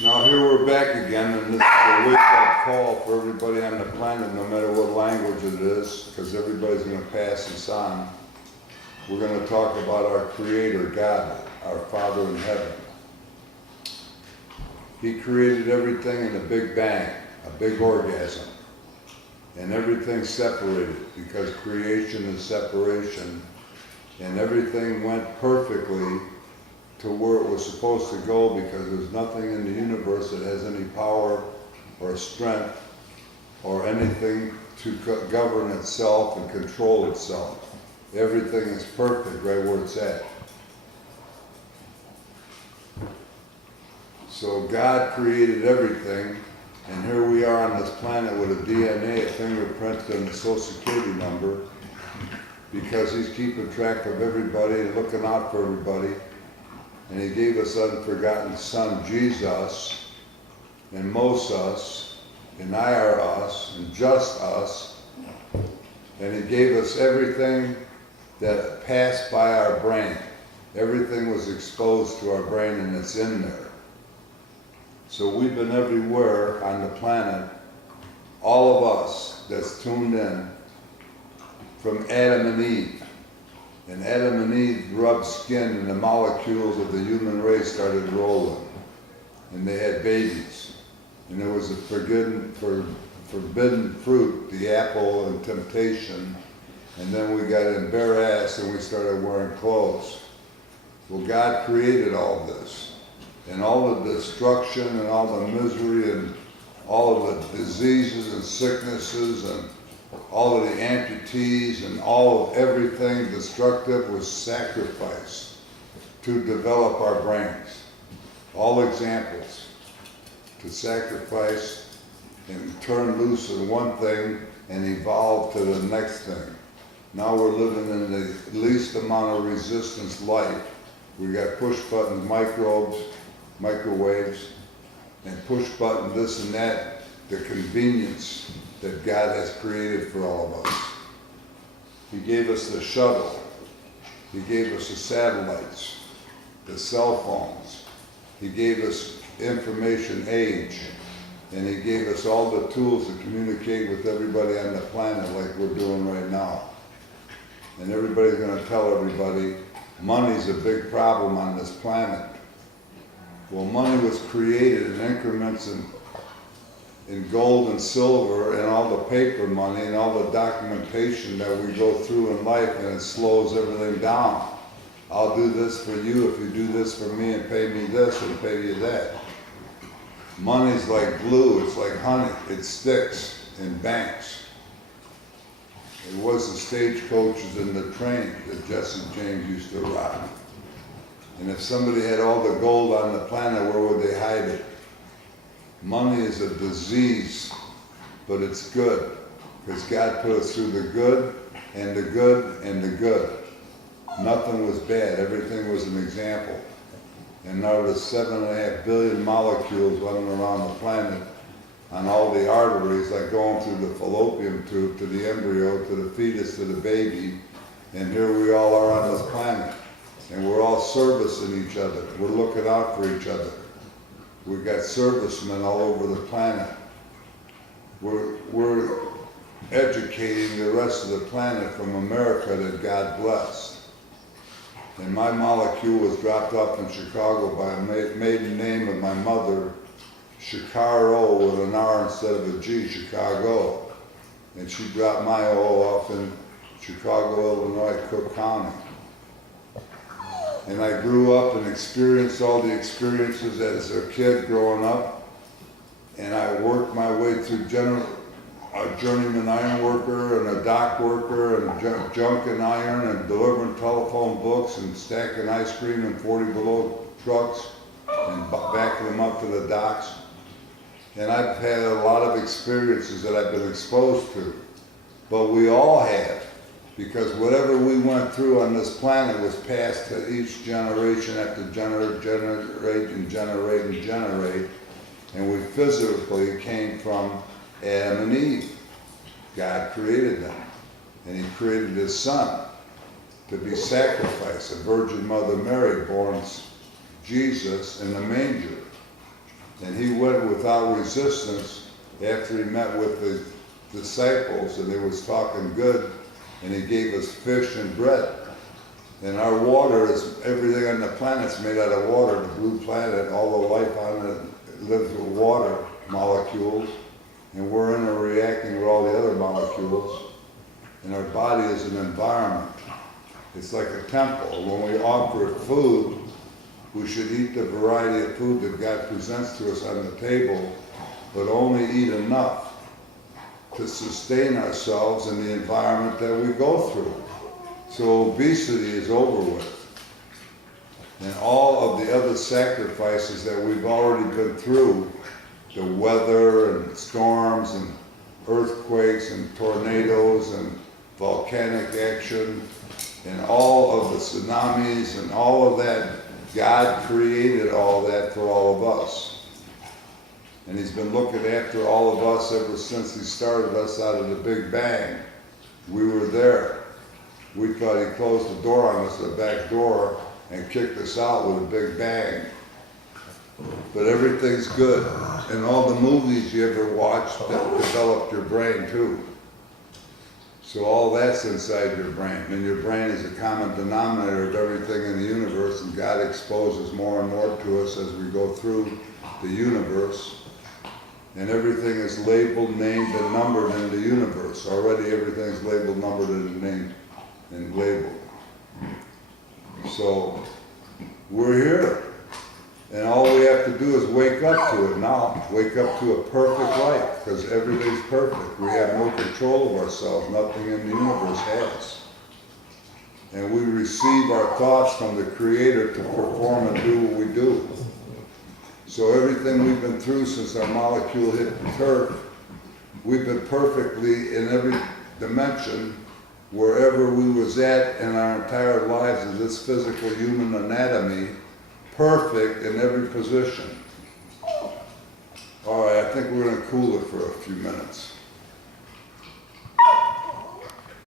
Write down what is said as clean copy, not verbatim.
Now here we're back again, and this is a wake-up call for everybody on the planet, no matter what language it is, because everybody's going to pass this on. We're going to talk about our Creator, God, our Father in heaven. He created everything in a big bang, a big orgasm, and everything separated, because creation is separation, and everything went perfectly to where it was supposed to go, because there's nothing in the universe that has any power or strength or anything to govern itself and control itself. Everything is perfect right where it's at. So God created everything, and here we are on this planet with a DNA, a fingerprint, and a social security number, because He's keeping track of everybody and looking out for everybody. And He gave us unforgotten Son, Jesus, and most us, and I are us, and just us. And He gave us everything that passed by our brain. Everything was exposed to our brain, and it's in there. So we've been everywhere on the planet, all of us that's tuned in, from Adam and Eve. And Adam and Eve rubbed skin, and the molecules of the human race started rolling. And they had babies. And there was a forbidden fruit, the apple, and temptation. And then we got embarrassed and we started wearing clothes. Well, God created all this. And all the destruction and all the misery and all of the diseases and sicknesses and all of the amputees and all of everything destructive was sacrificed to develop our brains. All examples to sacrifice and turn loose of one thing and evolve to the next thing. Now we're living in the least amount of resistance life. We got push buttons, microbes, microwaves, and push button this and that, the convenience that God has created for all of us. He gave us the shuttle. He gave us the satellites, the cell phones. He gave us information age. And He gave us all the tools to communicate with everybody on the planet like we're doing right now. And everybody's going to tell everybody, money's a big problem on this planet. Well, money was created in increments in gold and silver and all the paper money and all the documentation that we go through in life, and it slows everything down. I'll do this for you if you do this for me and pay me this and pay you that. Money's like glue, it's like honey, it sticks in banks. It was the stagecoaches and the trains that Jesse James used to ride. And if somebody had all the gold on the planet, where would they hide it? Money is a disease, but it's good, because God put us through the good and the good and the good. Nothing was bad, everything was an example. And now there's 7.5 billion molecules running around the planet on all the arteries, like going through the fallopian tube to the embryo, to the fetus, to the baby. And here we all are on this planet. And we're all servicing each other. We're looking out for each other. We've got servicemen all over the planet. We're educating the rest of the planet from America that God blessed. And my molecule was dropped off in Chicago by a maiden name of my mother, Chicago with an R instead of a G, Chicago. And she dropped my O off in Chicago, Illinois, Cook County. And I grew up and experienced all the experiences as a kid growing up. And I worked my way through a journeyman iron worker and a dock worker and junk and iron and delivering telephone books and stacking ice cream in 40 below trucks and backing them up to the docks. And I've had a lot of experiences that I've been exposed to. But we all have. Because whatever we went through on this planet was passed to each generation after generate and generate. And we physically came from Adam and Eve. God created them. And He created His Son to be sacrificed. A Virgin Mother Mary born Jesus in the manger. And he went without resistance after he met with the disciples and he was talking good, and he gave us fish and bread. And our water is, everything on the planet's made out of water. The blue planet, all the life on it lives with water molecules, and we're interreacting with all the other molecules. And our body is an environment. It's like a temple. When we offer food, we should eat the variety of food that God presents to us on the table, but only eat enough to sustain ourselves in the environment that we go through. So obesity is over with. And all of the other sacrifices that we've already been through, the weather and storms and earthquakes and tornadoes and volcanic action and all of the tsunamis and all of that, God created all that for all of us. And he's been looking after all of us ever since he started us out of the Big Bang. We were there. We thought he closed the door on us, the back door, and kicked us out with a big bang. But everything's good. And all the movies you ever watched that developed your brain too. So all that's inside your brain. And your brain is a common denominator of everything in the universe, and God exposes more and more to us as we go through the universe. And everything is labeled, named, and numbered in the universe. Already everything's labeled, numbered, and named, and labeled. So we're here. And all we have to do is wake up to it now. Wake up to a perfect life, because everything's perfect. We have no control of ourselves. Nothing in the universe has. And we receive our thoughts from the Creator to perform and do what we do. So everything we've been through since our molecule hit the turf, we've been perfectly in every dimension, wherever we was at in our entire lives in this physical human anatomy, perfect in every position. All right, I think we're going to cool it for a few minutes.